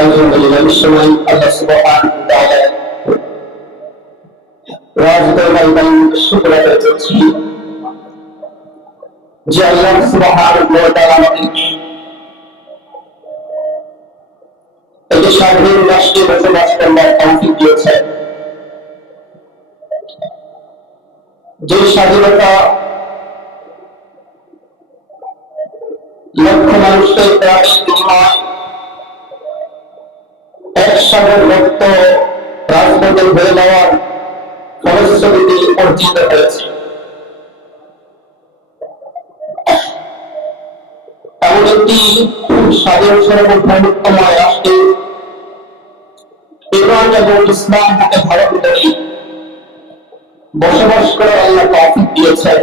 আলহামদুলিল্লাহ বিশ্বময় আল্লাহ সুবহানাহু ওয়া তাআলা রাজদরবারে শুকর আদায় করছি যে আল্লাহ সুবহানাহু ওয়া তাআলা আমাদেরকে এই স্বাধীন রাষ্ট্রে বসবাস করবার তৌফিক দিয়েছেন। যে স্বাধীনতা লক্ষ মানুষের প্রাণের বিনিময় একসাথে রক্ত রাজপথে হয়ে যাওয়ার ফলশ্রুতিতে অর্জিত হয়েছে। এমন একটি স্বাধীন সার্বভৌমত্বময় রাষ্ট্রে ইমান এবং ইসলাম হাতে ধারণ করে বসবাস করে আল্লাহ তৌফিক দিয়েছেন।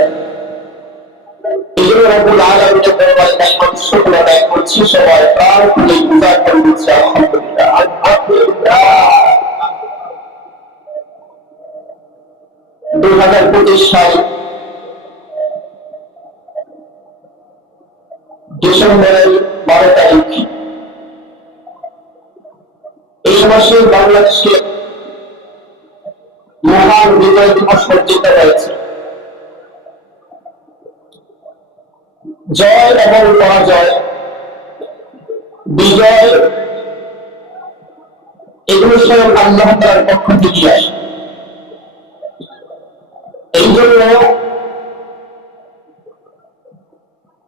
এই জন্য রব্বুল আলামিনের দরবারে কালিমাত শুকর আদায় করছি, সবাই প্রাণ খুলে উজাগর করছি আলহামদুলিল্লাহ আলহামদুলিল্লাহ। 2025 সাল ডিসেম্বরের 12 তারিখ এই মাসে বাংলাদেশে মহান বিজয় দিবস উদযাপিত হয়েছে। জয় এবং পরাজয়, বিজয় এগুলো স্বয়ং আল্লাহ তাআলার পক্ষ থেকে আসে। এই জন্য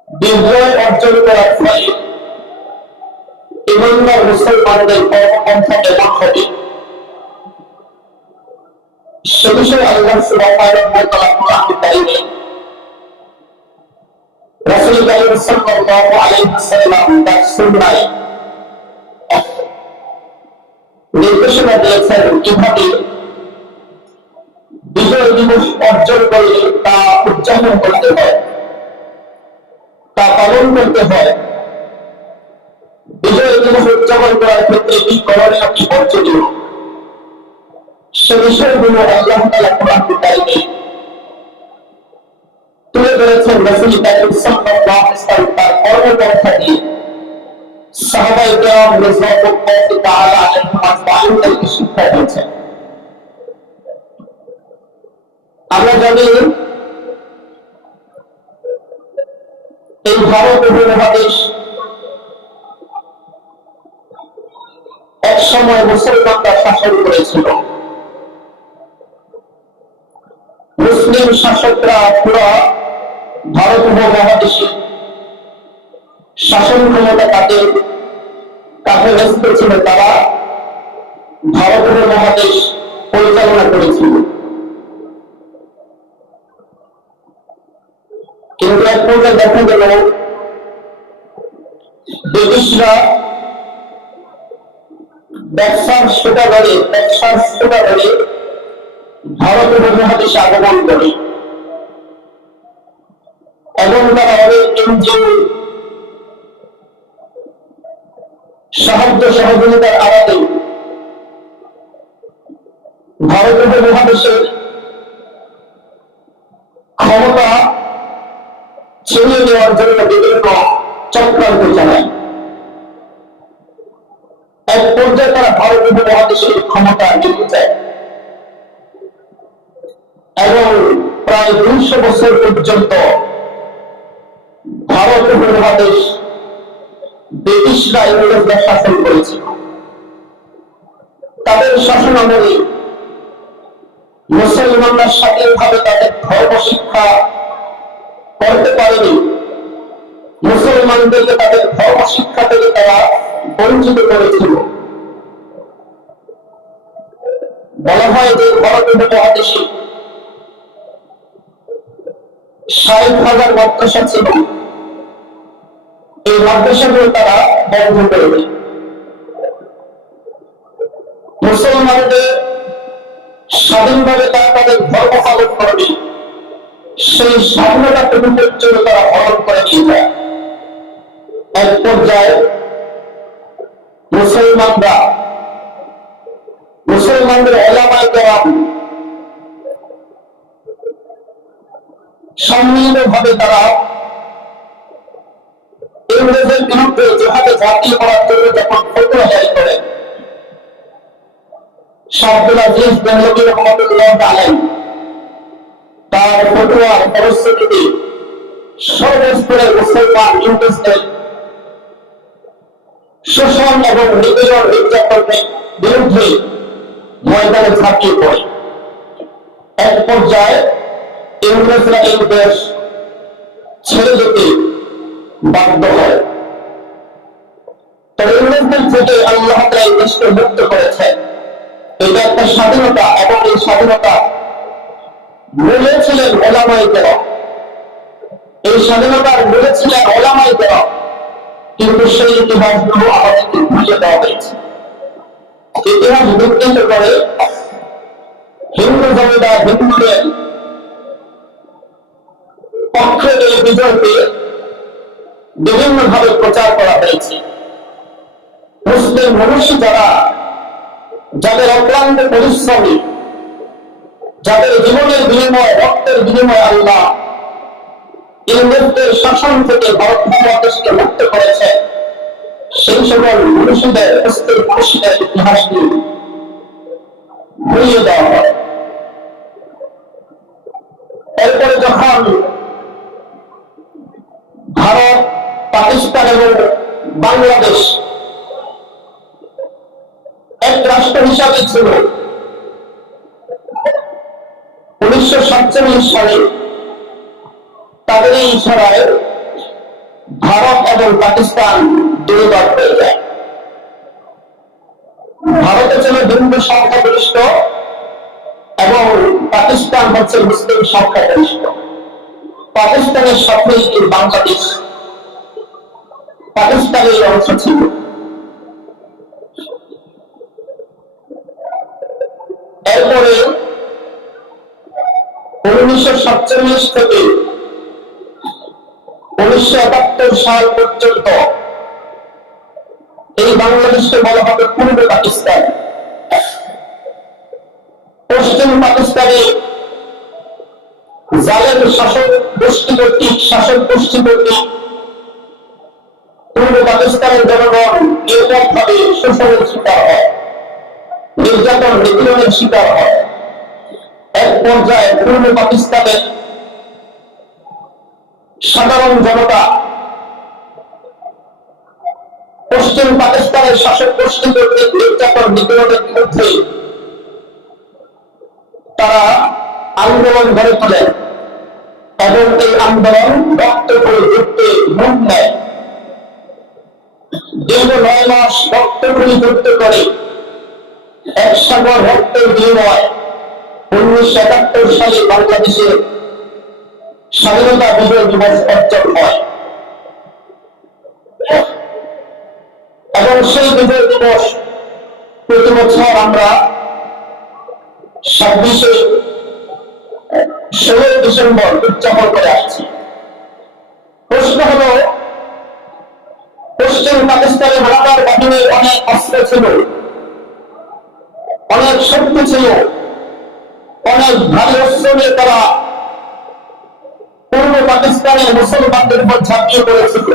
বিজয় অর্জন করার ফলে ইমানদার মুসলমানদের কর্মপন্থা কেমন হবে সে বিষয়ে আল্লাহ সুবহানাহু ওয়া তাআলা কোরআনে কারীমে রাসূল কারীম সাল্লাল্লাহু আলাইহি ওয়াসাল্লাম তার সুন্নাহয় নির্দেশনা দিয়েছেন কিভাবে বিজয় দিবস অর্জন করলে তা উদযাপন করতে হয়, তা পালন করতে হয়। বিজয় দিবস উদযাপন করার ক্ষেত্রে কি করণীয়, কি বর্জনীয়, সে বিষয়গুলো আল্লাহ তাআলা কোরআনে কারীমে তুলে ধরেছেন। রাসূল কারীম সাল্লাল্লাহু আলাইহি ওয়াসাল্লাম তার কর্মপন্থা দিয়ে সাহাবায়ে কেরাম রাদিয়াল্লাহু তাআলা আনহুম আজমাইনকে শিক্ষা দিয়েছেন। আমরা জানি এই ভারত উপমহাদেশ এক সময় মুসলমানরা শাসন করেছিল। মুসলিম শাসকরা পুরো ভারত উপমহাদেশে শাসন ক্ষমতা তাদের কাছে ন্যস্ত ছিল। তারা ভারত উপমহাদেশ পরিচালনা করেছিল। কিন্তু এক পর্যায়ে দেখা গেল ব্রিটিশরা ব্যবসার সুবাদে ভারত উপমহাদেশে আগমন করে এবং তারা অনেক এনজিও সাহায্য সহযোগিতার আড়ালে ভারত উপমহাদেশের ক্ষমতা ছিনিয়ে নেওয়ার জন্য বিভিন্ন চক্রান্ত চালায়। এক পর্যায়ে তারা ভারত উপমহাদেশের ক্ষমতা নিতে চায় এবং প্রায় 200 বছর পর্যন্ত ভারত উপমহাদেশ ব্রিটিশরা ইংরেজরা শাসন করেছিল। তাদের শাসন আমলে মুসলমানরা স্বাধীনভাবে তাদের ধর্ম শিক্ষা করতে পারেনি। মুসলমানদেরকে তাদের ধর্ম শিক্ষা থেকে তারা বঞ্চিত করেছিল। বলা হয় যে ভারত উপমহাদেশে 60,000 মাদ্রাসা ছিল। এই মাদ্রাসাগুলো তারা বন্ধ করে দেয়। মুসলমানদের স্বাধীনভাবে তারা তাদের ধর্ম পালন করবে সেই স্বাধীনতাটুকু পর্যন্ত তারা হরণ করে নিয়ে যায়। এক পর্যায়ে মুসলমানদের উলামায়ে কেরাম সম্মিলিতভাবে তারা ইংরেজের বিরুদ্ধে জিহাদে ঝাঁপিয়ে পড়ার জন্য যখন ফতোয়া জারি করেন আব্দুল আজিজ দেহলভী রহমতুল্লাহ আলাইহি তার ফতোয়ার ফলশ্রুতিতে সর্বস্তরের মুসলমান ইউনিটের শোষণ এবং নিপীড়ন নির্যাতনের বিরুদ্ধে ময়দানে ঝাঁপিয়ে পড়ে। এক পর্যায়ে ইংরেজরা এই দেশ ছেড়ে যেতে বাধ্য হয়। তবে ইংরেজদের থেকে আল্লাহ তাআলা এই দেশকে মুক্ত করেছেন। এটা একটা স্বাধীনতা এবং এই স্বাধীনতা মূলে ছিলেন ওলামায়ে কেরাম। এই স্বাধীনতার মূলে ছিলেন ওলামায়ে কেরাম, কিন্তু সেই ইতিহাসগুলো আমাদেরকে ভুলে দেওয়া হয়েছে। ইতিহাস বিকৃত করে হিন্দু জমিদার হিন্দুদের পক্ষে এই বিজয়কে বিভিন্নভাবে প্রচার করা হয়েছে। মুসলিম মনীষী যারা, যাদের অক্লান্ত পরিশ্রমী, যাদের জীবনের বিনিময় রক্তের বিনিময় আল্লাহ ইংরেজদের শাসন থেকে ভারত মহাদেশকে মুক্ত করেছে, সেই সকল মনীষীদের মুসলিম মনীষীদের ইতিহাসকে ভুলিয়ে দেওয়া হয়। এরপরে যখন ভারত, পাকিস্তান এবং বাংলাদেশ এক রাষ্ট্র হিসাবে ছিল, 1947 সালে তাদের এই ইশারায় ভারত এবং পাকিস্তান দুই ভাগ হয়ে যায়। ভারতে ছিল হিন্দু সংখ্যাগরিষ্ঠ এবং পাকিস্তান হচ্ছে মুসলিম সংখ্যাগরিষ্ঠ। পাকিস্তানের সাথে বাংলাদেশ পাকিস্তানের অংশ ছিল। এরপরে 1947 থেকে 1971 সাল পর্যন্ত এই বাংলাদেশকে বলা হবে পূর্ব পাকিস্তান। পশ্চিম পাকিস্তানে জালেম শাসক গোষ্ঠী কর্তৃক পূর্ব পাকিস্তানের জনগণ নির্মমভাবে শোষণের শিকার হয়, নির্যাতন নিপীড়নের শিকার হয়। এক পর্যায়ে পূর্ব পাকিস্তানের সাধারণ জনতা পশ্চিম পাকিস্তানের শাসক গোষ্ঠী কর্তৃক নির্যাতন নিপীড়নের বিরুদ্ধে তারা আন্দোলন গড়ে তোলেন এবং এই আন্দোলন রক্ত করে যুদ্ধে রূপ নেয়। দীর্ঘ 9 মাস রক্ত করে যুদ্ধ করে এক সাগর রক্তের বিনিময় 1971 সালে বাংলাদেশের স্বাধীনতা বিজয় দিবস অর্জন হয় এবং সেই বিজয় দিবস প্রতি বছর আমরা 16 ডিসেম্বর উদযাপন করে আসছি। প্রশ্ন হল, পশ্চিম পাকিস্তানে হানাদার বাহিনীর অনেক অস্ত্র ছিল, অনেক শক্তি ছিল, অনেক ভারী অস্ত্র নিয়ে তারা পূর্ব পাকিস্তানের মুসলমানদের উপর ঝাঁপিয়ে পড়েছিল।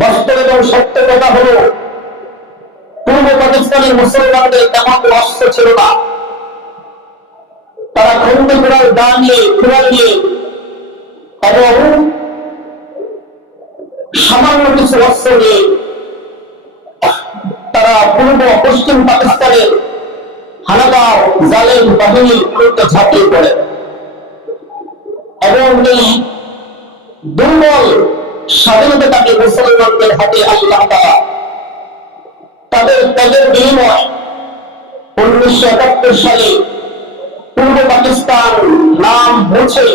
বাস্তব এবং সত্য কথা হল, পূর্ব পাকিস্তানের মুসলমানদের তেমন অস্ত্র ছিল না। তারা খন্ডে ঘোড়ার দা নিয়ে, ঘোড়া নিয়ে এবং সামান্য কিছু অস্ত্র নিয়ে তারা পূর্ব পশ্চিম পাকিস্তানের হানাদার জালেম বাহিনীর বিরুদ্ধে ঝাঁপিয়ে পড়ে এবং এই দুর্বল স্বাধীনতাকে মুসলমানদের হাতে আল্লাহ তাআলা তাদের ত্যাগের বিনিময় 1971 সালে পূর্ব পাকিস্তান নাম মুছে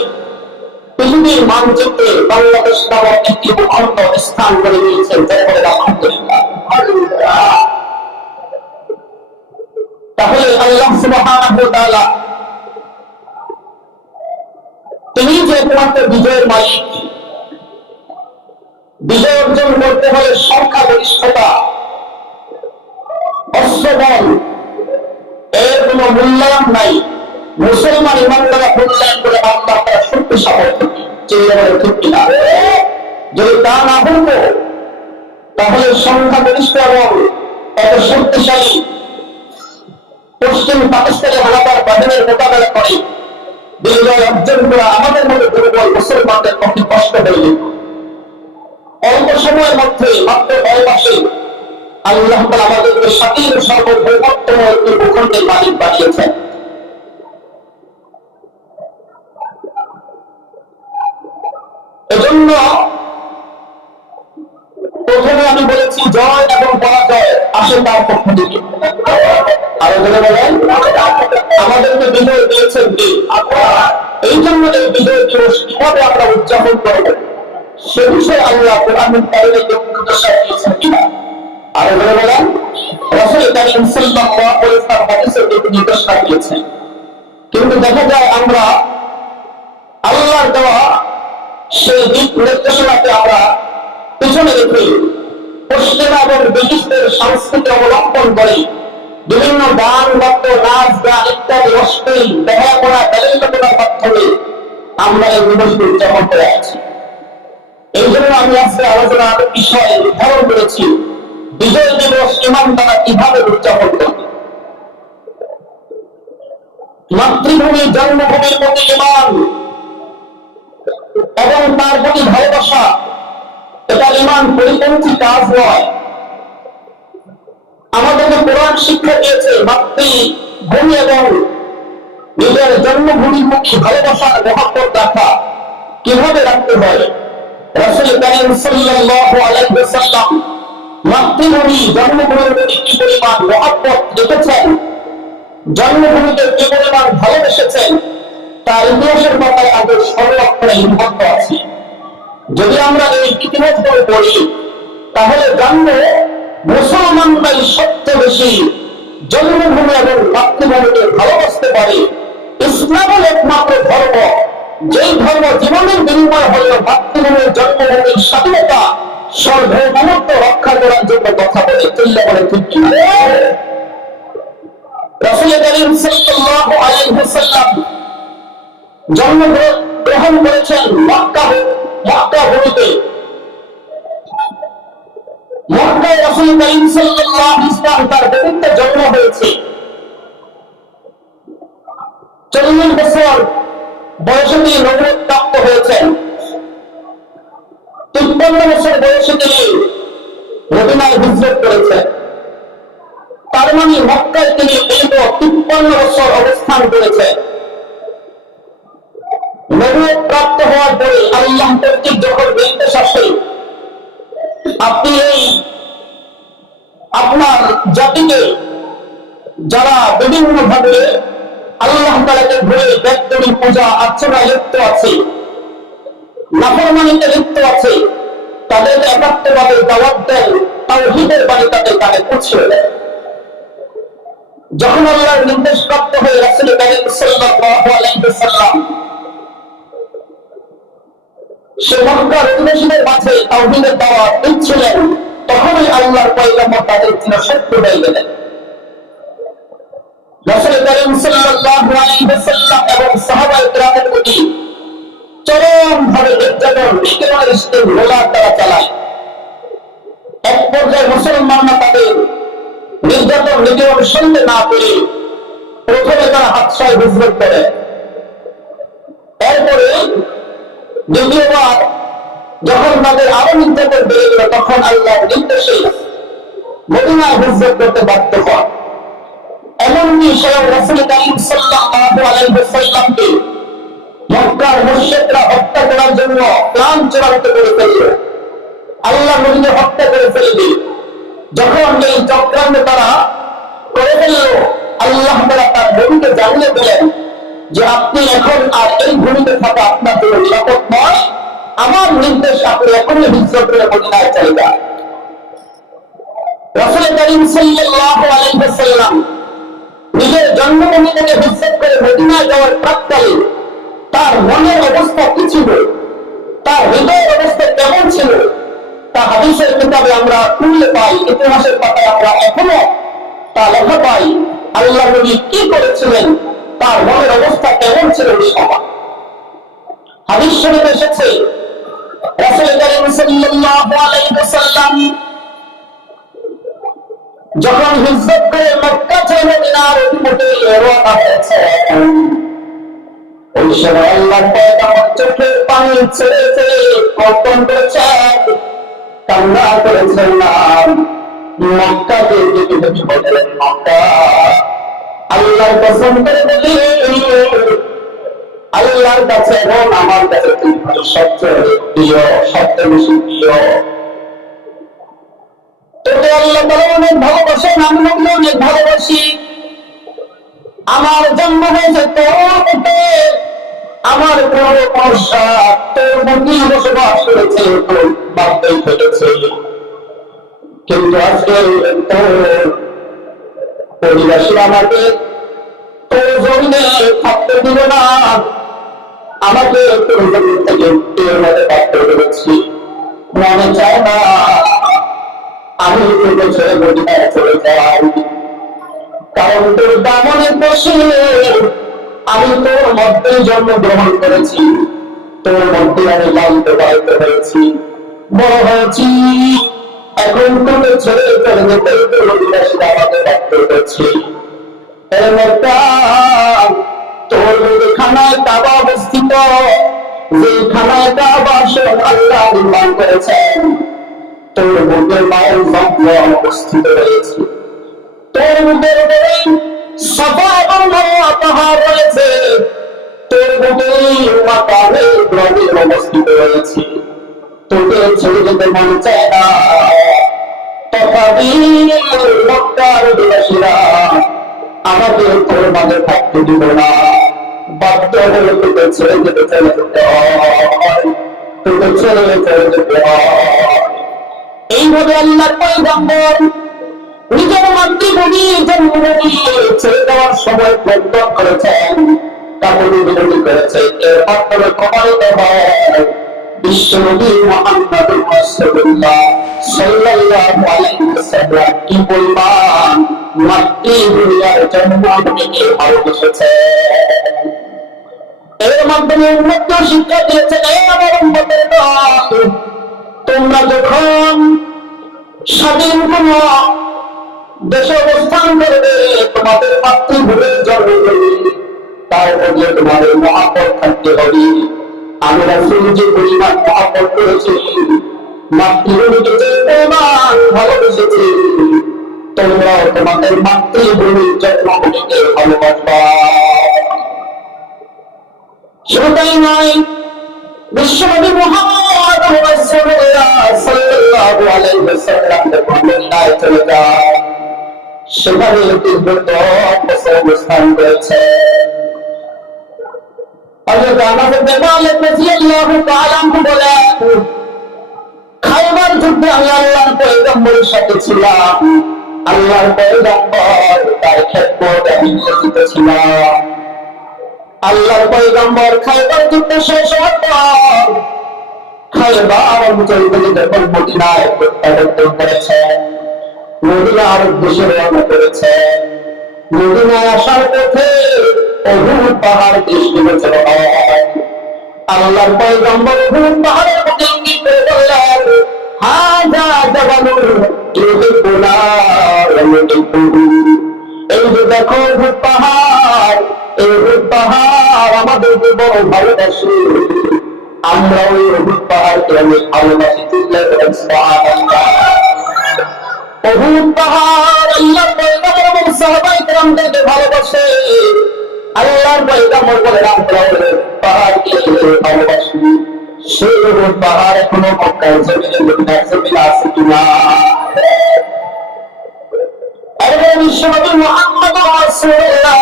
পৃথিবীর মানচিত্রে বাংলাদেশ নামক একটি অখণ্ড স্থান করে দিয়েছেন। তাহলে আল্লাহ সুবহানাহু ওয়া তাআলা তিনি যে একমাত্র বিজয়ের মালিক, বিজয় অর্জন করতে হলে সংখ্যাগরিষ্ঠতা, অস্ত্রবল এর কোন মূল্যায়ন নাই। মুসলমান ইমানদারা মূল্যায়ন করে আল্লাহ তারা সত্যি সামর্থ্য ঠিক কিনা। যদি তা না হতো তাহলে সংখ্যাগরিষ্ঠ এবং এত শক্তিশালী পশ্চিম পাকিস্তানি হানাদার বাহিনীর মোকাবেলা করে বিজয় অর্জন করা আমাদের মধ্যে দুর্বল মুসলমানদের পক্ষে কষ্ট হয়ে যেত। অল্প সময়ের মধ্যে মাত্র 9 মাসে আল্লাহ তাআলা আমাদেরকে স্বাধীন সার্বভৌমত্ব একটি ভূখণ্ডের মালিক বানিয়েছেন। এজন্য প্রথমে আমি বলেছি জয় এবং পরাজয় আসে তার পক্ষ থেকে। আরো জনে বলেন আমাদেরকে বিজয় দিয়েছেন কে? এই জন্য এই বিজয় দিবস কিভাবে আমরা উদযাপন করব সে বিষয়ে আল্লাহ কোরআনুল কারীমে নির্দেশনা দিয়েছেন কিনা? আরো জনে বলেন রাসূল কারীম সাল্লাল্লাহু আলাইহি ওয়াসাল্লাম হাদিসে নির্দেশনা দিয়েছেন। কিন্তু দেখা যায় আমরা আল্লাহর দেওয়া সেই দিক নির্দেশনাকে আমরা পিছনে রেখে পশ্চিমা এবং ব্রিটিশদের সংস্কৃতি অবলম্বন করে বিভিন্ন গান বাদ্য নাচ গান ইত্যাদি অশ্লীল দেখা করা বেলেন্দ্রতার মাধ্যমে আমরা এই দিবসটি উদযাপন করে আছি। এই জন্য আমি আজকে আলোচনার বিষয়ে নির্ধারণ করেছি বিজয় দিবস ইমান দ্বারা কিভাবে উদযাপন করবে। মাতৃভূমি জন্মভূমির প্রতি ইমান এবং তার প্রতি ভালোবাসা এটা ইমান পরিপন্থী কাজ নয়। আমাদেরকে কোরআন শিক্ষা দিয়েছে মাতৃভূমি এবং নিজের জন্মভূমির মুখী ভালোবাসার মহব্বত রাখা কিভাবে রাখতে হয়। রাসূল কারীম সাল্লাল্লাহু আলাইহি ওয়াসাল্লাম মাতৃভূমি জন্মভূমির প্রতি কি পরিমাণ মহব্বত রেখেছেন, জন্মভূমিকে কি পরিমাণ ভালোবেসেছেন তার ইতিহাসের পাতায় আগে সর্বক্ষণে লিপিবদ্ধ আছে। যদি আমরা এই ইতিহাসগুলো পড়ি তাহলে জানবো মুসলমানরাই সবচেয়ে বেশি জন্মভূমি এবং মাতৃভূমিকে ভালোবাসতে পারে। ইসলামের একমাত্র ধর্ম যেই ধর্ম জীবনের বিনিময় হলেও মাতৃভূমির জন্মভূমির স্বাধীনতা সার্বভৌমত্ব রক্ষা করার জন্য কথা বলে চিল্লা বলে ঠিক কিনা? রাসূল কারীম সাল্লাল্লাহু আলাইহি ওয়াসাল্লাম জন্মগ্রহণ করেছেন মক্কা ভূমিতে। মক্কায় রাসূল কারীম সাল্লাল্লাহু আলাইহি ওয়াসাল্লাম তার পবিত্র জন্ম হয়েছে। 40 বছর বয়সে তিনি নবুয়ত প্রাপ্ত হয়েছেন। 53 বছর বয়সে তিনি মদিনায় হিজরত করেছেন। তার মানে মক্কায় তিনি দীর্ঘ 53 বছর অবস্থান করেছেন। নবুয়ত প্রাপ্ত হওয়ার পরে আল্লাহ কর্তৃক যখন নির্দেশ আসে আপনি এই আপনার জাতিকে যারা বিভিন্ন ভাবে আল্লাহ তাআলাকে ভুলে ব্যক্তির পূজা অর্চনায় লিপ্ত আছে, নাফরমানিতে লিপ্ত আছে, তাদেরকে একাত্মভাবে দাওয়াত দেন, তাওহীদের বাণী তাদের কানে পৌঁছে দেন। যখন আল্লাহর নির্দেশ প্রাপ্ত হয়ে রাসূল কারীম সাল্লাল্লাহু আলাইহি ওয়াসাল্লাম সে মক্কার অধিবাসীদের মাঝে তাওহীদের দাওয়াত দিচ্ছিলেন, তখনই আল্লাহর পয়গম্বর তাদের জন্য সত্য হয়ে গেলেন। রাসূল কারীম সাল্লাল্লাহু আলাইহি ওয়াসাল্লাম এবং সাহাবায়ে কেরামের প্রতি চরমভাবে নির্যাতন নিপীড়নের গোলা তারা চালায়। এক পর্যায়ে মুসলমানরা তাদের নির্যাতন নিপীড়ন শুনতে না পেরে প্রথমে তারা হাবশায় হিজরত করে। এরপরে দ্বিতীয়বার যখন তাদের আরো নির্যাতন বেড়ে গেল তখন আল্লাহর নির্দেশে মদিনায় হিজরত করতে বাধ্য হয়। এমনকি স্বয়ং রাসূল কারীম সাল্লাল্লাহু আলাইহি ওয়াসাল্লামকে মক্কার মুশরিকরা হত্যা করার জন্য প্ল্যান চূড়ান্ত করে ফেলল। আল্লাহ নবীকে হত্যা করে ফেলবে। যখন এই চক্রান্ত তারা করে ফেলল, আল্লাহ তাআলা তার নবীকে জানিয়ে দিলেন যে আপনি এখন আর এই ভূমিতে থাকা আপনার জন্য নিরাপদ নয়, আমার নির্দেশ আপনি এখনই হিজরত করে মদিনায় চলে যান। রাসূল কারীম সাল্লাল্লাহু আলাইহি ওয়াসাল্লাম নিজের জন্মভূমি থেকে হিজরত করে মদিনায় যাওয়ার প্রাক্কালে তার মনের অবস্থা কি ছিল, তার হৃদয়ের অবস্থা কেমন ছিল, তা হাদিসের কিতাবে আমরা খুঁজে পাই, ইতিহাসের পাতায় আমরা এখনো তা লেখা পাই। আল্লাহ নবী কি করেছিলেন, তার মনের অবস্থা কেমন ছিল এই সময়। হাদিস শরীফে এসেছে রাসূল কারীম সাল্লাল্লাহু আলাইহি ওয়াসাল্লাম যখন হিজরত করে মক্কা ছেড়ে মদিনার অভিমুখে রওনা হয়েছেন, ওই সময় আল্লাহ পয়গম্বর চোখের পানি ছেড়ে ছেড়ে কর্তন করেছেন, কান্না করেছেন। না মক্কাকে দেখে দেখে বললেন, মক্কা আল্লাহর কসম করে বলি, আল্লাহর কাছে এবং আমার কাছে তুমি সবচেয়ে প্রিয়, সবচেয়ে বেশি প্রিয়। তোকে আল্লাহ তাআলা অনেক ভালোবাসেন, আমি অনেক ভালোবাসি। আমার জন্ম হয়েছে তোর পেটে, আমার পুরো পয়সা তোর মধ্যে বসবাস করেছে, তোর বাপেই ফেলেছে। কিন্তু আজকে তোর পরিবাসী আমাকে তোর জমিনে থাকতে দিল না, আমাকে তোর জমি থেকে তোর মধ্যে থাকতে পেরেছি। মনে চায় না আমি তোকে ছেড়ে মদিনায় চলে যাই, কারণ তোর দাম অনেক বেশি। আমি তোর মধ্যে জন্মগ্রহণ করেছি, তোর মধ্যে আমি লালিত পালিত হয়েছি, বড় হয়েছি। এখন তোকে ছেড়ে চলে যেতে তোর অধিবাসীরা আমাকে বাধ্য করেছে। তোর খানায় কাবা অবস্থিত, যে খানায় কাবা আল্লাহ নির্মাণ করেছেন, তোর বুকের মায়ের জন্ম অবস্থিত রয়েছে। তোর বুকের উপরে সাফা এবং মারওয়া পাহাড় রয়েছে, তোর বুকে মাকামে ইব্রাহিম অবস্থিত রয়েছে। তোকে ছেড়ে যেতে মন চায় না, তথাপি মক্কার অধিবাসীরা আমাকে তোর মাঝে থাকতে দিব না, বাধ্য হয়ে তোকে ছেড়ে যেতে চলে যেতে হয়, তোকে ছেড়ে চলে যেতে হয়। এইভাবে আল্লাহর পয়গম্বর নিজের মাতৃভূমি জন্মভূমি ছেড়ে দেওয়ার সময় প্রত্যয় করেছেন, কাপড়ি বিরোধী করেছে। এর মাধ্যমে প্রমাণিত হয় বিশ্বনবী মুহাম্মদুর রাসূলুল্লাহ সাল্লাল্লাহু আলাইহি ওয়াসাল্লাম কি পরিমাণ মাতৃভূমির জন্মভূমিকে ভালোবেসেছে। এর মাধ্যমে উন্মুক্ত শিক্ষা দিয়েছেন, আমার উম্মতের দল, তোমরা যখন স্বাধীন কোন দেশে অবস্থান করবে, তোমাদের মাতৃভূমির জন্ম করবে, তার মধ্যে তোমাদের মহাপদ থাকতে হবে। আমি রাসূল যে পরিমাণ মহাপদ করেছি, মাতৃভূমিকে যে পরিমাণ ভালোবেসেছি, তোমরাও তোমাদের মাতৃভূমির জন্মভূমিকে ভালোবাসবা। শুধু তাই নয়, বিশ্বনবী মুহাম্মদ রাসূলুল্লাহ সাল্লাল্লাহু আলাইহি ওয়াসাল্লাম যখন মদিনায় চলে যায়, সেখানে দীর্ঘ 10 বছর অবস্থান করেছে। হযরত আনাস ইবনে মালিক রাদিয়াল্লাহু তাআলা আনহু বলেন, খায়বার যুদ্ধে আমি আল্লাহর পয়গম্বরের সাথে ছিলাম, আল্লাহর পয়গম্বর তার খেদমতে আমি নিয়োজিত ছিলাম। আল্লাহর পয়গম্বর খায়বার যুদ্ধ শেষ হওয়ার পর খায়বার অঞ্চল থেকে যখন মদিনায় প্রত্যাবর্তন করেছেন, মদিনার উদ্দেশ্যে রওনা করেছেন, মদিনায় আসার পথে উহুদ পাহাড় দৃষ্টিগোচর হয়। আল্লাহর পয়গম্বর উহুদ পাহাড়ের প্রতি ইঙ্গিত করে বললেন, হাযা জাবালুন ইউহিব্বুনা ওয়া ইউহিব্বুহু। এই যে দেখো উহুদ পাহাড়, এই উহুদ পাহাড় আমাদেরকে বড় ভালোবাসে, আমরা ওই উহুদ পাহাড়কে অনেক ভালোবাসি। চিল্লায়ে বলেন সুবহানাল্লাহ। উহুদ পাহাড় আল্লাহর পয়গম্বর এবং সাহাবায়ে কেরামদেরকে ভালোবাসে। আল্লাহর পয়গম্বর বলেন, আমরা ওই পাহাড়কে ভালোবাসি। সেই উহুদ পাহাড় এখনো মক্কার জমিনে, মদিনার জমিনে আছে কিনা? আর বিশ্বনবী মুহাম্মদ রাসূলুল্লাহ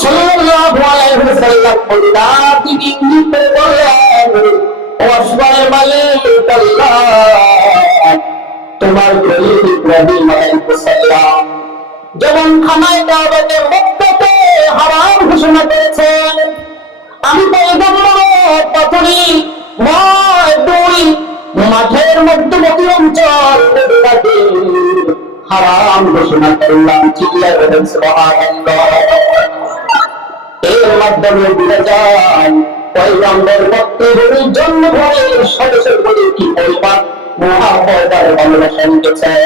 সাল্লাল্লাহু আলাইহি ওয়াসাল্লাম মদিনার দিকে ইঙ্গিত করে বললেন, ও আসমানের মালিক আল্লাহ, তোমার খলিল ইব্রাহিম আলাইহিস সালাম যেমন খানায় কাবাকে মক্কাতে হারাম ঘোষণা করেছেন, আমি পয়গম্বর পাথরি দুই মাঠের মধ্যবর্তী অঞ্চল মদিনাকে হারাম ঘোষণা করলাম। চিল্লায়ে বলেন সুবহানাল্লাহ। এর মাধ্যমে বুঝা যায় পয়গম্বর মাতৃভূমির জন্মভূমির সদস্যের প্রতি কি পরিমাণ মহাপদ আর ভালোবাসা নিয়েছেন।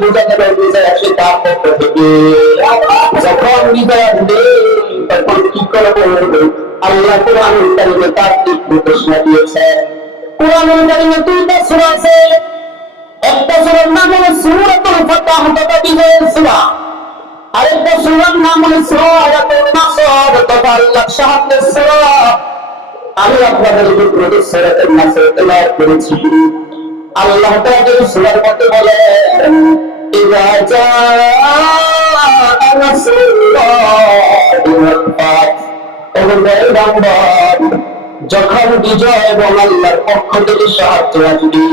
বোঝাতে হবে বিজয় আসে তার পক্ষ থেকে। যখন বিজয় আসবে তখন কি করবো? আল্লাহ কোরআনুল কারীমে তার দিক নির্দেশনা দিয়েছেন। কোরআনুল কারীমে দুইটা সূরা আছে, একটা সূরার নাম হলো সূরাতুল ফাতহ তথা বিজয়ের সূরা, আরেকটা সূরার নাম হলো সূরাতুন নাসর তথা আল্লাহর সাহায্যের সূরা। আমি আপনাদের বিরুদ্ধে সূরাতুন নাসর তেলাওয়াত করেছি। আল্লাহ তাআলা এই সূরার মধ্যে বলেন, ইযা জাআ নাসরুল্লাহি ওয়াল ফাতহ, যখন বিজয় এবং আল্লাহর পক্ষ থেকে সাহায্য আসবে,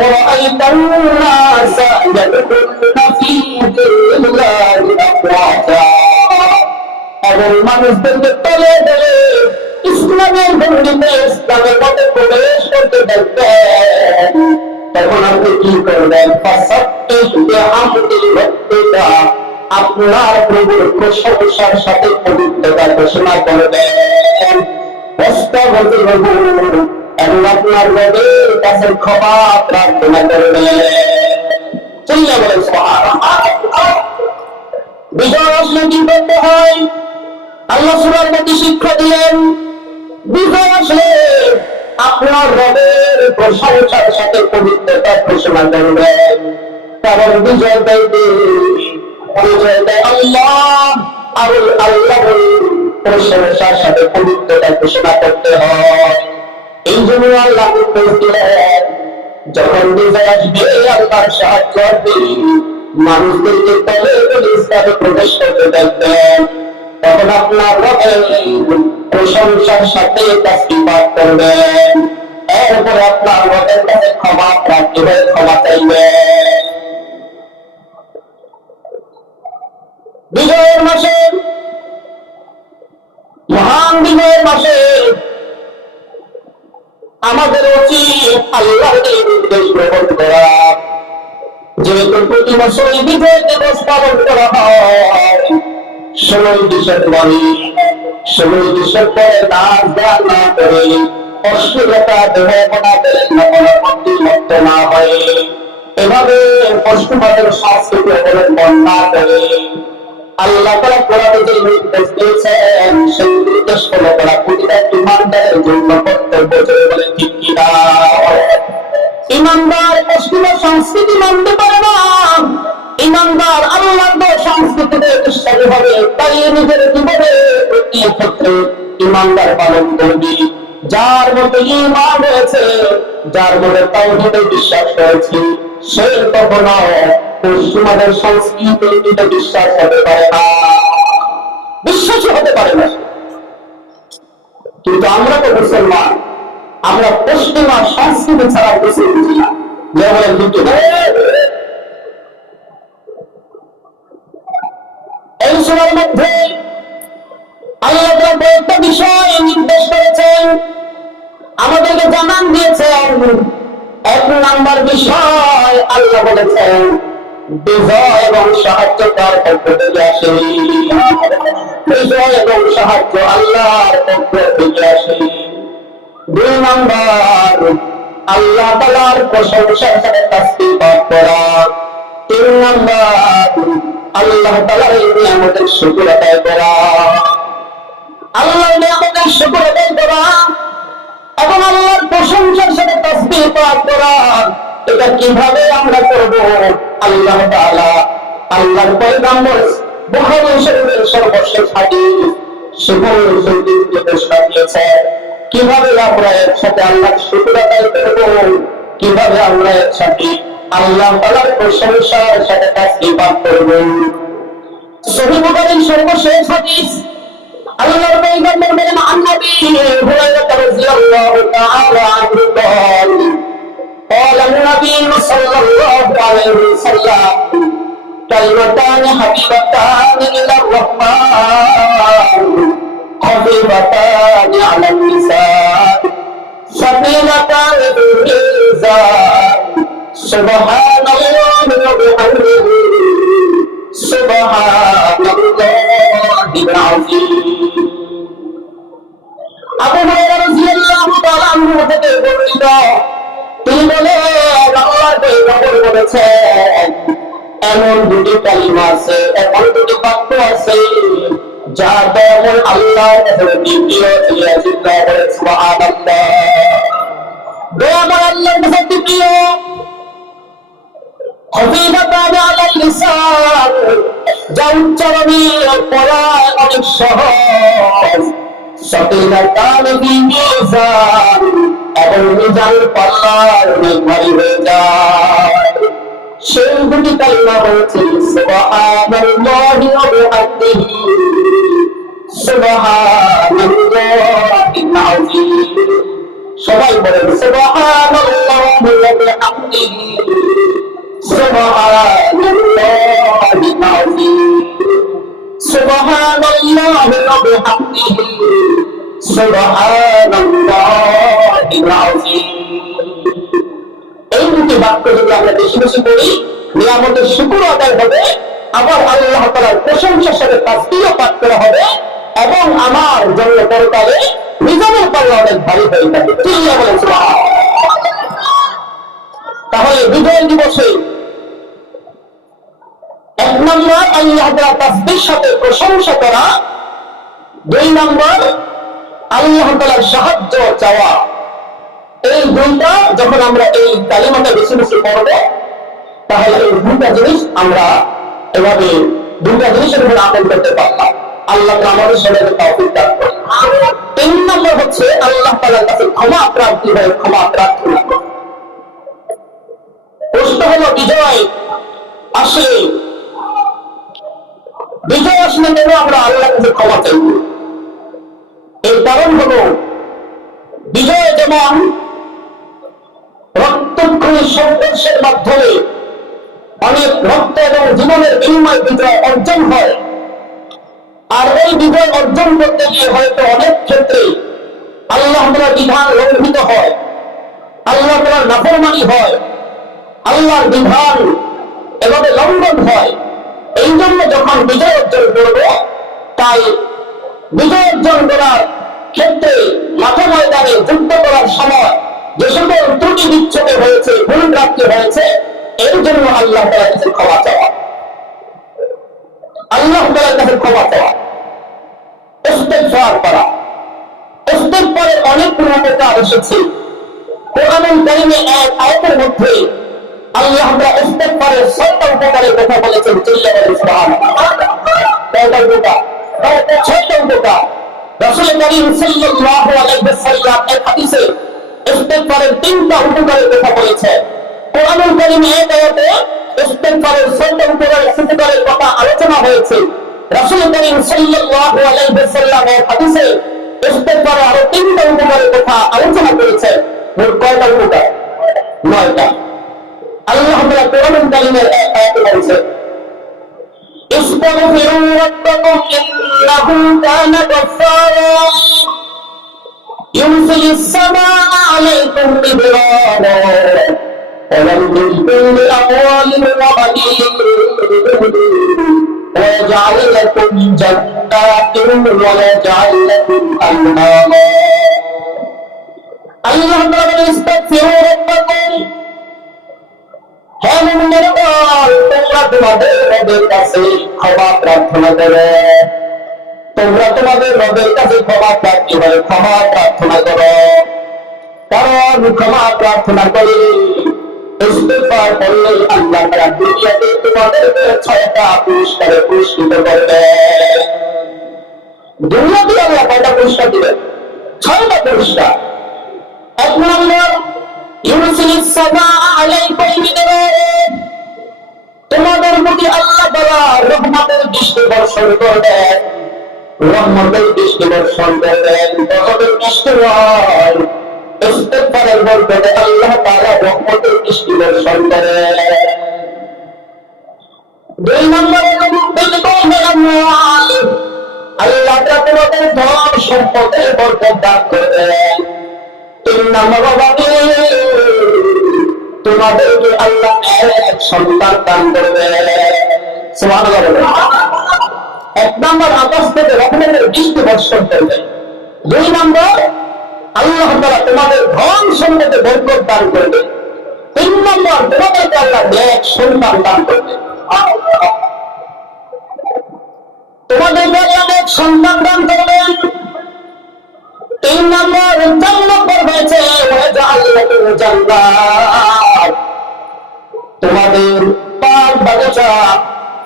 ورأيت الناس يدخلون في دين الله أفواجا, এবং মানুষদেরকে তলে তলে ইসলামের গণ্ডিতে ইসলামের মধ্যে প্রবেশ করতে দেখবেন, তখন আপনি কি করবেন? আপনার প্রভুর প্রশংসার সাথে পবিত্রতা ঘোষণা করবেন, এবং আপনার রবের কাছে ক্ষমা প্রার্থনা করবেন। চিল্লা বলেন সুবহানাল্লাহ। বিজয় আসলে কি করতে হয়? আল্লাহ সূরার মধ্যে শিক্ষা দিলেন, বিজয় আসলে আপনার রবের প্রশংসার সাথে পবিত্রতা ঘোষণা করবেন। কারণ বিজয় দেয় আল্লাহ, আর আল্লাহর প্রশংসার সাথে পবিত্রতা ঘোষণা করতে হয়। এই জন্য আল্লাহ বলেছিলেন, যখন বিজয় আসবে আল্লাহর সাহায্য আসবে, মানুষদেরকে তলে তলে ইসলামে প্রবেশ করতে দেখবেন, তখন আপনার রবের প্রশংসার সাথে তাসবিহ পাঠ করবেন, এরপরে আপনার রবের কাছে ক্ষমা প্রার্থী হয়ে ক্ষমা চাইবেন। বিজয়ের মাসে, মহান বিজয়ের মাসে আমাদের উচিত আল্লাহর নির্দেশ গ্রহণ করা। যেহেতু প্রতি বছর বিজয় দিবস পালন করা হয় 16 ডিসেম্বরে, 16 ডিসেম্বরে নাচ গান না করে, অশ্লীলতা দেহমনা মধ্যে লিপ্ত না হয়ে, এভাবে পশ্চিমাদের সংস্কৃতি অবলম্বন না করে আল্লাহ তাআলা কোরআনে যে নির্দেশ দিয়েছেন সেই নির্দেশ ফলো করা প্রতিটা ইমানদারের জন্য কর্তব্য। বলে ঠিক কিনা? ইমানদার পশ্চিমা সংস্কৃতি মানতে পারে না, ইমানদার আল্লাহর সংস্কৃতিতে বিশ্বাসী হবে, তাই নিজের জীবনে প্রতি ক্ষেত্রে ইমানদার পালন করবে। যার মধ্যে ঈমান রয়েছে, যার মধ্যে তাওহীদে বিশ্বাস রয়েছে, সে কখনো পশ্চিমাদের সংস্কৃতিতে বিশ্বাস হতে পারে না, বিশ্বাসী হতে পারে না। কিন্তু আমরা তো মুসলমান, আমরা পশ্চিমা সংস্কৃতি ছাড়া কিছু বুঝি না। যেমন দুটো এই সময়ের মধ্যে আল্লাহ একটা বিষয় নির্দেশ করেছেন, আমাদেরকে জানান দিয়েছেন। এক নাম্বার বিষয় আল্লাহ বলেছেন, বিজয় এবং সাহায্য তার পক্ষ থেকে আসে। বিজয় এবং সাহায্য আল্লাহর পক্ষ থেকে আসে। 2 নাম্বার আল্লাহ তাআলার প্রশংসার সাথে তাসবিহ পাঠ করা। 3 নাম্বার আল্লাহ তাআলার এই নিয়ামতের শুকর আদায় করা। আল্লাহর নিয়ামতের শুকর আদায় করা এবং আল্লাহর প্রশংসার সাথে তাসবিহ পাঠ করা, এটা কিভাবে আমরা করব? আল্লাহ তাআলা আল্লাহর পয়গম্বর বুখারী শরীফের সর্বশেষ হাদিস সেখানে নির্দেশ দিয়েছেন, কিভাবে আমরা একসাথে আল্লাহর শুকর আদায় করব, কিভাবে আমরা একসাথে আল্লাহ তাআলার প্রশংসার সাথে তাসবিহ পাঠ করব। সহিহ বুখারীর সর্বশেষ হাদিস, আল্লাহর পয়গম্বর বলেন, আন-নবী হুরায়রা রাদিয়াল্লাহু তাআলা আনহু قال قال النبي صلى الله عليه وسلم كلمتان حبيبتان إلى الرحمن خفيفتان على اللسان ثقيلتان في الميزان سبحان الله وبحمده سبحان الله العظيم। আবু হুরায়রা রাদিয়াল্লাহু তাআলা আনহু থেকে বর্ণিত, তিনি বলেন, আল্লাহর পয়গম্বর বলেছেন, কালিমা আছে, এমন দুটি বাক্য আছে যা দয়াময় আল্লাহর কাছে দ্বিতীয় চিল্লাচিল্লা বলে সুবহানাল্লাহ। দয়াময় আল্লাহর কাছে দ্বিতীয় খফীফাতান আলাল লিসান, যা উচ্চারণে পড়ায় অনেক সহজ, সকিলাতান ফিল মিজান, এবং মিজানের পাল্লায় অনেক ভারী হয়ে যায়। সেই দুটি কালিমা হচ্ছে সুবহানাল্লাহি ওয়া বিহামদিহি, সুবহানাল্লাহিল আযীম। সবাই বলেন সুবহানাল্লাহি ওয়া বিহামদিহি, সুবহানাল্লাহিল আযীম, সুবহানাল্লাহি ওয়া বিহামদিহি, সুবহানাল্লাহিল আযীম। এই দুটি বাক্য যদি আমরা বেশি বেশি করি, নিয়ামতের শুকর আদায় হবে, আবার আল্লাহ তাআলার প্রশংসার সাথে তাসবিহ পাঠ করা হবে, এবং আমার জন্য পরকালে মিজানের পাল্লা অনেক ভারী হয়ে যাবে। চিল্লা বলেন সুবহানাল্লাহ। তাহলে বিজয় দিবসে এক নম্বর আল্লাহ তাআলার তাসবিহের সাথে প্রশংসা করা, দুই নম্বর আল্লাহ তাআলার সাহায্য চাওয়া। এই দুইটা যখন আমরা এই কালিমাটা বেশি বেশি পড়ব, তাহলে এই দুইটা জিনিস আমরা এভাবে দুইটা জিনিসের উপর আমল করতে পারলাম। আল্লাহ আমাদের সবাইকে তৌফিক দান করুন। তিন নম্বর হচ্ছে আল্লাহ তাআলার কাছে ক্ষমা প্রার্থী হয়ে ক্ষমা প্রার্থনা করা। প্রশ্ন হলো, বিজয় আসলে কেন আমরা আল্লাহর কাছে ক্ষমা চাইব? এর কারণ হলো, বিজয় যেমন রক্তক্ষয়ী সংঘর্ষের মাধ্যমে অনেক রক্ত এবং জীবনের বিনিময় বিজয় অর্জন হয়, আর এই বিজয় অর্জন করতে গিয়ে হয়তো অনেক ক্ষেত্রে আল্লাহ তাআলার বিধান লঙ্ঘিত হয়, আল্লাহ তাআলার নাফরমানি হয়, আল্লাহর বিধান এভাবে লঙ্ঘন হয়। এই জন্য যখন বিজয় অর্জন করব, তাই বিজয় অর্জন করার ক্ষেত্রে মাঠে ময়দানে যুদ্ধ করার সময় যে সকল ত্রুটি বিচ্ছুতি হয়েছে, ভুল প্রাপ্তি হয়েছে, এর জন্য আল্লাহ তাআলার কাছে ক্ষমা চাওয়া, আল্লাহ তাআলার কাছে ক্ষমা চাওয়া, ইস্তিগফার করা। ইস্তিগফারের অনেক উপকার এসেছে। কোরআনুল কারীমে এক আয়াতের মধ্যে আল্লাহ তাআলা ইস্তিগফারের 6টা উপকারের কথা বলেছেন। চিল্লা বলেন সুবহানাল্লাহ। কয়টা উপকার? 6টা উপকার। রাসূল কারীম সাল্লাল্লাহু আলাইহি ওয়াসাল্লাম এক হাদিসে ইস্তিগফারের 3টা উপকারের কথা বলেছেন। কোরআনুল কারীমে এক আয়াতে ইস্তিগফারের 6টা উপকারের কথা আলোচনা হয়েছে। রাসূল কারীম সাল্লাল্লাহু আলাইহি ওয়াসাল্লাম এক হাদিসে ইস্তিগফারের আরো 3টা উপকারের কথা আলোচনা করেছেন। মোট কয়টা উপকার? 9টা। আল্লাহ তাআলা কোরআনুল কারীমের এক আয়াতে বলেছেন, ইস্তাগফিরু রাব্বাকুম ইন্নাহু কানা গাফফারা ইউরসিলিস সামাআ আলাইকুম মিদরারা ওয়া ইয়ামদিদকুম বিআমওয়ালিন ওয়া বানিন ওয়া ইয়াজআল লাকুম জান্নাতিন ওয়া ইয়াজআল লাকুম আনহারা। আল্লাহ তাআলা বলেন, ইস্তাগফিরু রাব্বাকুম, হে মুমিনের দল, তোমরা তোমাদের রবের কাছে ক্ষমা প্রার্থনা করো। তোমরা তোমাদের রবের কাছে ক্ষমা প্রার্থী হয়ে ক্ষমা প্রার্থনা করো। কারণ ক্ষমা প্রার্থনা করে ইস্তিগফার করলে আল্লাহ তাআলা দুনিয়াতে তোমাদেরকে 6টা পুরস্কারে পুরস্কৃত করবে। দুনিয়াতে আল্লাহ কয়টা পুরস্কার দিবেন? 6টা পুরস্কার। 1 নম্বর, ইউরসিলিস সামাআ আলাইকুম মিদরারা, তোমাদের প্রতি আল্লাহ তাআলা রহমতের বৃষ্টি বর্ষণ করবেন। রহমতের বৃষ্টি বর্ষণ করবেন, গজবের বৃষ্টি হয়। ইস্তিগফারের বরকতে আল্লাহ তাআলা রহমতের বৃষ্টি বর্ষণ করেন। 2 নম্বরে, আল্লাহ তাআলা তোমাদের ধন সম্পদের বরকত দান করবেন। 3 নম্বর, তোমাদেরকে আল্লাহ এক সন্তান দান করবেন। সুবহানাল্লাহ। 1 নম্বর, আকাশ থেকে রহমতের বৃষ্টি বর্ষণ করবেন। 2 নম্বর, আল্লাহ তাআলা তোমাদের ধন সম্পদে বরকত দান করবেন। 3 নম্বর, তোমাদেরকে আল্লাহ এক সন্তান দান করবেন। সন্তান দান করবেন। 3 নম্বর জান্নাত হয়েছে জান্নাত, তোমাদের বাগ বাগিচা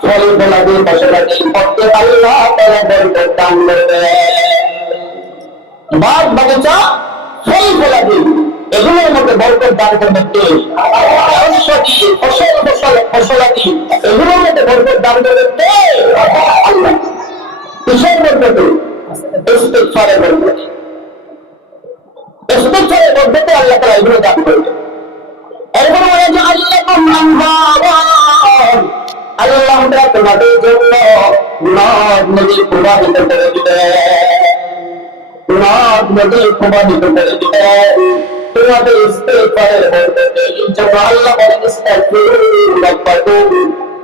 ফল ফলাদি ফসলাদি করতে আল্লাহ তাআলা বরকত দান করবেন। বাগ বাগিচা ফল ফলাদি এগুলোর মধ্যে বরকত দান করবেন কে? ফসলাদি এগুলোর মধ্যে বরকত দান করবেন কে? আল্লাহ। কিসের বরকত? ইস্তিগফারের বরকত। ইস্তিগফারের বরকতে আল্লাহ তাআলা এগুলো দান করবেন। এরপরে বলে যে আল্লাহ তাআলা তোমাদের জন্য নদ নদী প্রবাহিত করে দিবেন, নদ নদী প্রবাহিত করে দিবেন তোমাদের ইস্তিগফারের বরকতে। জন্য আল্লাহ বলেন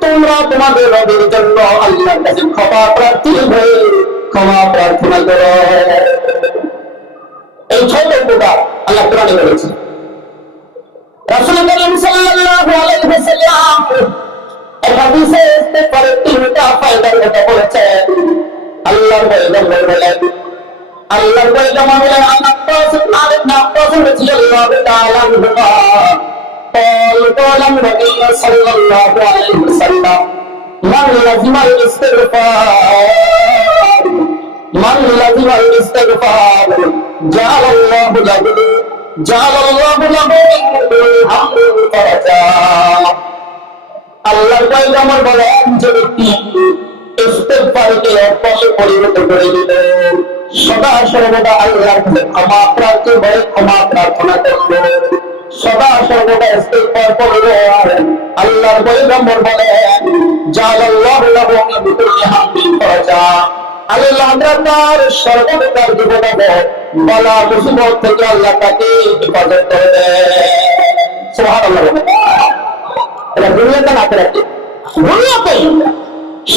তোমরা তোমাদের রবের জন্য আল্লাহর কাছে ক্ষমা প্রার্থী হয়ে ক্ষমা প্রার্থনা করো। এই ছোট উপকার আল্লাহ কোরআনে বলেছে। রাসূল করিম সাল্লাল্লাহু আলাইহি ওয়াসাল্লাম এক হাদিসে ইস্তিগফারের 3টা ফায়দার কথা বলেছেন। আল্লাহর পয়গম্বর বলেন, আল্লাহর পয়গম্বর বলেন আব্বাস ইবনে আব্বাস রাদিয়াল্লাহু তাআলা আনহু قال النبي صلى الله عليه وسلم من لزم الاستغفار جعل الله له আল্লাহর পয়গম্বর বলেন যে ব্যক্তি ইস্তিগফারকে অভ্যাসে পরিণত করে দিবে, সদা সর্বদা আল্লাহর কাছে ক্ষমা প্রার্থী হয়ে ক্ষমা প্রার্থনা করবে, সদা সর্বদা ইস্তিগফার করবে, আল্লাহর পয়গম্বর বলেন জাআলাল্লাহু লাহু মিন কুল্লি হামদিন ফারাজা, আল্লাহ তার সর্বদার জীবনে বালা মুসিবত থেকে আল্লাহ তাকে হেফাজত করে দেন। সুবহানাল্লাহ। এটা দুনিয়াতে না আখিরাতে, দুনিয়াতেই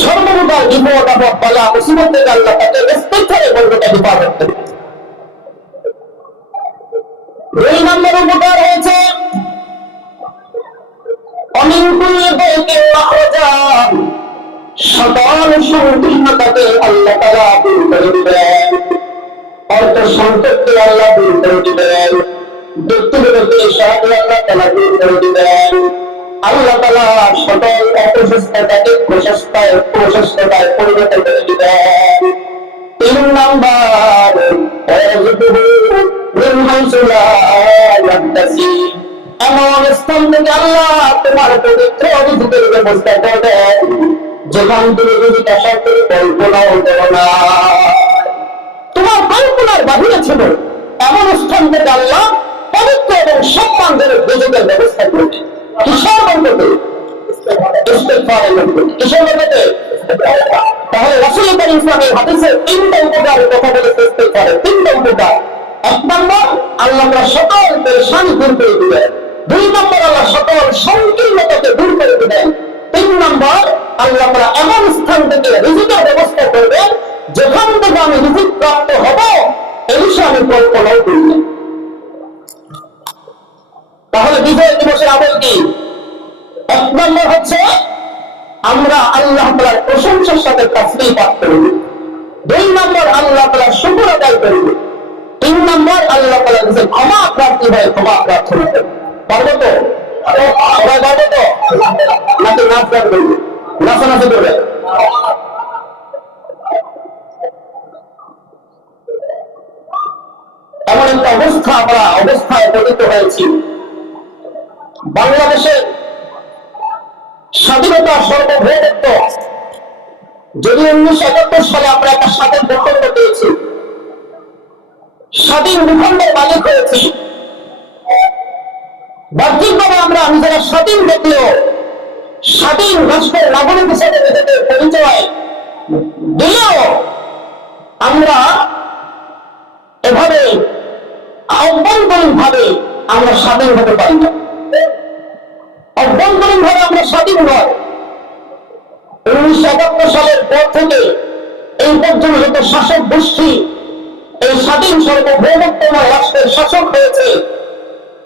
সর্বদার বিপদ আপদ বালা মুসিবত থেকে আল্লাহ তাকে ইস্তিগফারের বরকতে হেফাজত করে। 2 নম্বর উপকার হয়েছে অমিন কুল্লি বাইতিন মাখরাজা, সকল সংকীর্ণতাকে আল্লাহ তাআলা দূর করে দিবেন, অর্থ সংকটকে আল্লাহ দূর করে দিবেন, ব্যক্তিগত পেশাকে আল্লাহ তাআলা দূর করে দিবেন, আল্লাহ তাআলা সকল অপ্রশস্ততাকে প্রশস্ততায় পরিণত করে দিবেন। 3 নাম্বার এমন স্থান থেকে আল্লাহ তোমার পবিত্র রিজিকের ব্যবস্থা করবেন যেখান থেকে যদি আশা করে কল্পনাও করো না, তোমার কল্পনার বাহিরে ছিল এমন স্থান থেকে আল্লাহ পবিত্র এবং সম্মানজনক রিজিকের ব্যবস্থা করবে। কিসের বরকতে? ইস্তিগফারের বরকতে। কিসের বরকতে? তাহলে রাসূল করিম ইসলামের হাদিসে 3টা উপকারের কথা বলেছে ইস্তিগফারের, 3টা উপকার। 1 নম্বর আল্লাহ সকল পেরেশানি দূর করে দিবেন, 2 নম্বর আল্লাহ সকল সংকীর্ণতাকে দূর করে দিবেন, 3 নম্বর আল্লাহ এমন স্থান থেকে রিজিকের ব্যবস্থা করবেন যেখান থেকে আমি রিজিক প্রাপ্ত হব এই বিষয়ে আমি কল্পনাও করি না। তাহলে বিজয় দিবসের আমল কি? 1 নম্বর হচ্ছে আমরা আল্লাহ তাআলার প্রশংসার সাথে তাসবিহ পাঠ করব, 2 নম্বর আল্লাহ তাআলার শুকর আদায় করব, 3 নম্বর আল্লাহ তাআলার কাছে ক্ষমা প্রার্থী হয়ে ক্ষমা প্রার্থনা করব। পারবো তো? সবাই পারবো তো? নাকি নাচ গান করবো, নাচানাচি করবে? এমন একটা অবস্থায় পতিত হয়েছি, বাংলাদেশের স্বাধীনতা সর্বভৌমত্ব যদি 1971 সালে আমরা একটা স্বাধীন ভূখণ্ড পেয়েছি, স্বাধীন ভূখণ্ডের মালিক হয়েছি, বাহ্যিকভাবে আমরা নিজেরা স্বাধীন দেখলেও স্বাধীন রাষ্ট্রের নাগরিক হিসেবে নিজেদের পরিচয় দিলেও আমরা এভাবে অভ্যন্তরীণ ভাবে আমরা স্বাধীন হতে পারি না। অভ্যন্তরীণ ভাবে আমরা স্বাধীন নয়। 1971 সালের পর থেকে এই পর্যন্ত যত শাসক গোষ্ঠী এই স্বাধীন সার্বভৌমত্বময় রাষ্ট্রের শাসক হয়েছে,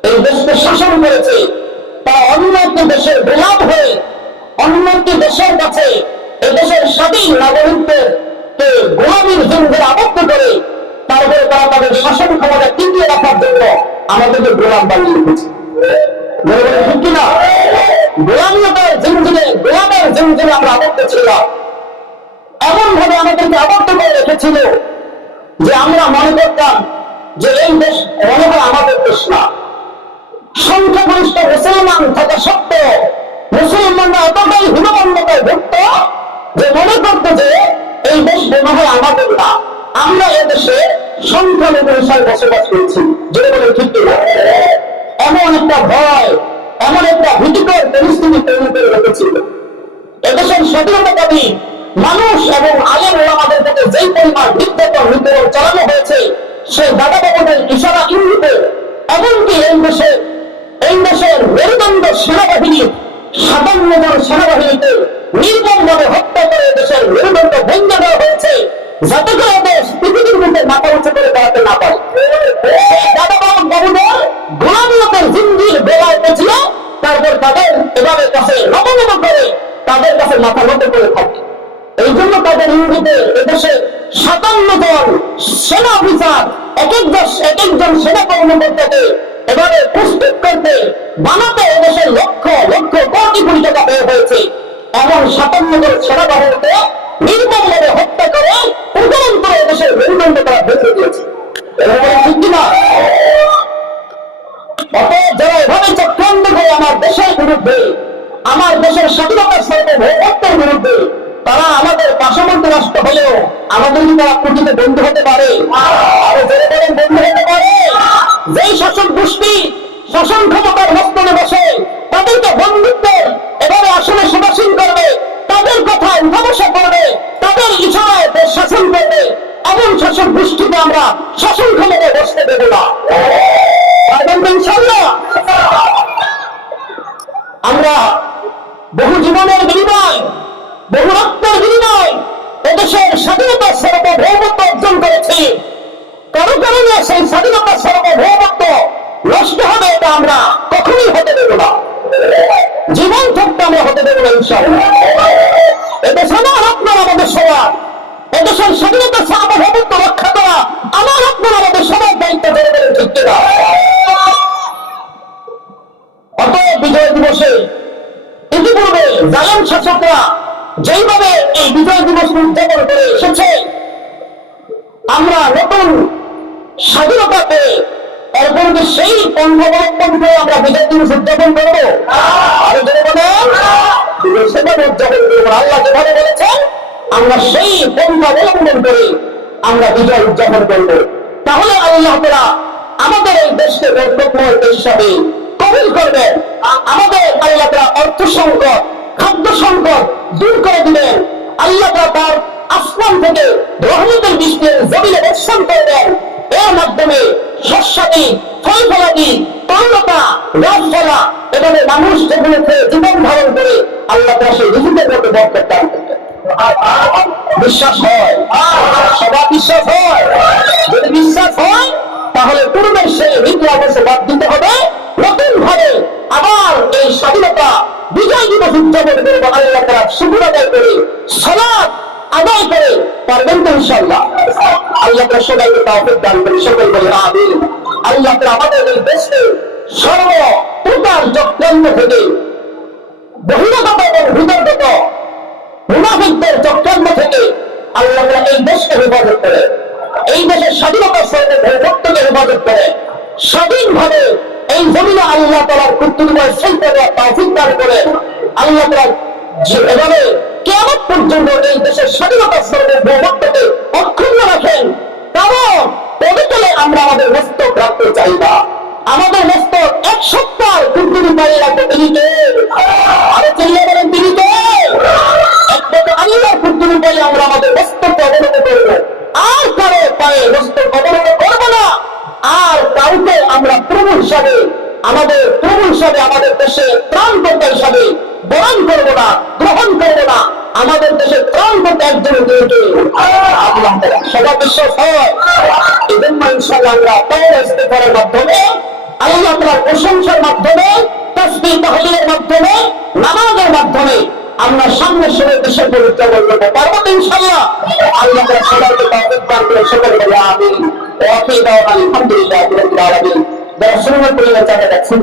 এই দেশকে শাসন করেছে, তা অন্য একটি দেশের গোলাম হয়ে অন্য একটি দেশের কাছে এই দেশের স্বাধীন নাগরিকদের গোলামীর জন্য আবদ্ধ করে তারপরে তারা তাদের শাসন ক্ষমতা টিকিয়ে রাখার জন্য আমাদেরকে গোলাম বানিয়ে রেখেছে। ঠিক কিনা? গোলামীয়তার জিনজিনে, গোলামের জিনজিনে আমরা আবদ্ধ ছিলাম। এমন ভাবে আমাদেরকে আবদ্ধ করে রেখেছিল যে আমরা মনে করতাম যে এই দেশ মনে হয় আমাদের দেশ না। সংখ্যাগরিষ্ঠ মুসলমান থাকা সত্ত্বেও মুসলমানরা এতটাই হীনমন্যতায় ভুক্ত যে মনে করতো যে এই দেশ মনে হয় আমাদের না, আমরা এদেশে সংখ্যালঘু হিসাবে বসবাস করছি। যেটা বলে ঠিক কিনা? এমন একটা ভয়, এমন একটা ভীতিকর পরিস্থিতি তৈরি করে রেখেছিল। এদেশের স্বাধীনতাবাদী মানুষ এবং আলেম ওলামাদের প্রতি যেই পরিমাণ নির্যাতন নিপীড়ন চালানো হয়েছে, সেই দাদা বাবুদের ইশারা ইঙ্গিতে এমনকি এই দেশের মেরুদণ্ড সেনাবাহিনীর ৫৭ জন সেনাবাহিনীতে নির্মমভাবে হত্যা করে দেশের মেরুদণ্ড ভেঙে দেওয়া হয়েছে, যাতে করে দেশ পৃথিবীর মধ্যে মাথা উঁচু করে দাঁড়াতে না পারে। দাদা বাবুদের গোলামীয়তের জিঞ্জির বেলায় পেছিল, তারপর তাদের এভাবে কাছে নমনম করে তাদের কাছে মাথা নত করে থাকে। এই জন্য তাদের ইঙ্গিতে এদেশে ৫৭ জন সেনা অফিসার এক একজন সেনা কর্মকর্তাকে এবারে প্রস্তুত করতে বানাতে এদেশের লক্ষ লক্ষ কোটি কোটি টাকা ব্যয় হয়েছে। এমন ৫৭ জন সেনাবাহিনীকে নির্মমভাবে হত্যা করে প্রচলন করে এদেশের মেরুদণ্ড তারা ভেঙে দিয়েছে। ঠিক কিনা? অতএব যারা এভাবে চক্রান্ত করে আমার দেশের বিরুদ্ধে, আমার দেশের স্বাধীনতার সার্বভৌমত্বের বিরুদ্ধে, তারা আমাদের পার্শ্ববর্তী রাষ্ট্র হলেও আমাদের কি তারা প্রকৃত বন্ধু হতে পারে? বন্ধু হতে পারে? যেই শাসক গোষ্ঠী শাসন ক্ষমতার মস্তনে বসে তাদেরকে বন্ধুত্বের এভাবে আসলে সমাসীন করবে, তাদের কথা উঠাবসা করবে, তাদের ইশারায় দেশ শাসন করবে, এমন শাসক গোষ্ঠীকে আমরা শাসন ক্ষমতায় বসতে দেব না। ইনশাআল্লাহ আমরা বহু জীবনের বিনিময়, বহু রক্তের বিনিময় এদেশের স্বাধীনতার সার্বভৌমত্ব অর্জন করেছি। কারো কারণে সেই স্বাধীনতার সার্বভৌমত্ব নষ্ট হবে এটা আমরা কখনোই হতে দেব না। জীবন থাকতে আমরা হতে দেব না ইনশাআল্লাহ। এদেশ আমার, আপনার, আমাদের সবার। এদেশের স্বাধীনতার সার্বভৌমত্ব রক্ষা করা আমার, আপনার, আমাদের সবার দায়িত্ব। ঠিক কিনা? অতএব বিজয় দিবসে ইতিপূর্বে জালেম শাসকরা যেইভাবে এই বিজয় দিবস উদযাপন করে এসেছে, আমরা নতুন স্বাধীনতা পেয়ে এরপর সেই পন্থা অবলম্বন করে আমরা বিজয় দিবস উদযাপন করবো। আর সেভাবে উদযাপন করবো। আল্লাহ যেভাবে বলেছেন আমরা সেই পন্থা অবলম্বন করে আমরা বিজয় উদযাপন করবো। তাহলে আল্লাহ তাআলা আমাদের এই দেশকে বরকতময় দেশ হিসাবে কবুল করবেন। আমাদের আল্লাহ তাআলা অর্থ সংকট, খাদ্য সংকট দূর করে দিবেন। আল্লাহ তাআলা তার আসমান থেকে রহমতের বৃষ্টি জমিনে বর্ষণ করবেন। এর মাধ্যমে শস্যাদি, ফল ফলাদি, তরুণতা, গাছপালা এভাবে মানুষ যেগুলোতে জীবন ধারণ করে আল্লাহ তাআলা সেই রিজিকের মধ্যে বরকত দান করবেন। বিশ্বাস হয়? সবার বিশ্বাস হয়? যদি বিশ্বাস হয় তাহলে পূর্বের সেই রীতি অবশ্য বাদ দিতে হবে। নতুন ভাবে আবার এই স্বাধীনতা বিজয় দিবস উদযাপন করবো। আল্লাহ তাআলা শুকর আদায় করে সালাত আদায় করে পারবেন তো ইনশাআল্লাহ? আল্লাহ তাআলা সবাইকে তাওফীক দান করে। সকল বলে আমিন। আল্লাহ তাআলা আমাদের এই দেশকে সর্বপ্রকার চক্রান্ত থেকে, বহিরাগত এবং ভিতরগত মুনাফিকদের চক্রান্ত থেকে আল্লাহ তাআলা এই দেশকে হেফাজত করে, এই দেশের স্বাধীনতার সার্বভৌমত্বকে হেফাজত করে, স্বাধীনভাবে এই জমিনে আল্লাহ তাআলার কর্তৃত্বের চলতে দেওয়ার তৌফিক দান করে। আল্লাহ তাআলা এভাবে কিয়ামত পর্যন্ত এই দেশের স্বাধীনতার সার্বভৌমত্বকে অক্ষুণ্ণ রাখেন। কারণ পবিত্রে আমরা আমাদের মস্তক রাখতে চাই না। আমাদের মস্তক এক সপ্তাহ কুরকুরি পায়ে রাখতে তিনি কে? আরে চিল্লিয়ে বলেন তিনি কে? একমাত্র আল্লাহর কুরকুরি পায়ে আমরা আমাদের মস্তক অবনত করব, আর কারো পায়ে মস্তক অবনত করব না। আর কাউকে আমরা প্রভু হিসাবে, আমাদের দেশে ত্রাণকর্তা হিসাবে বরণ করব না, গ্রহণ করব না। আমাদের দেশে ত্রাণকর্তা একজন আল্লাহ তাআলা। সবার বিশ্বাস হয়? এজন্য ইনশাআল্লাহ আমরা তাওবা ইস্তিগফারের মাধ্যমে, আল্লাহ তাআলার প্রশংসার মাধ্যমে, তাসবিহ তাহলিলের মাধ্যমে, নামাজের মাধ্যমে আমরা সামনে সবাই দেশের পরিচয় বলতে পারবো তো ইনশাল্লাহ। আল্লাহ তাআলা সবাইকে তৌফিক দান করে সকলে বলে আমিন। ওয়া আখিরু দাওয়ানা আলহামদুলিল্লাহি রাব্বিল আলামিন। যারা সুন্নাত পরিবার চাঁদা দেখছেন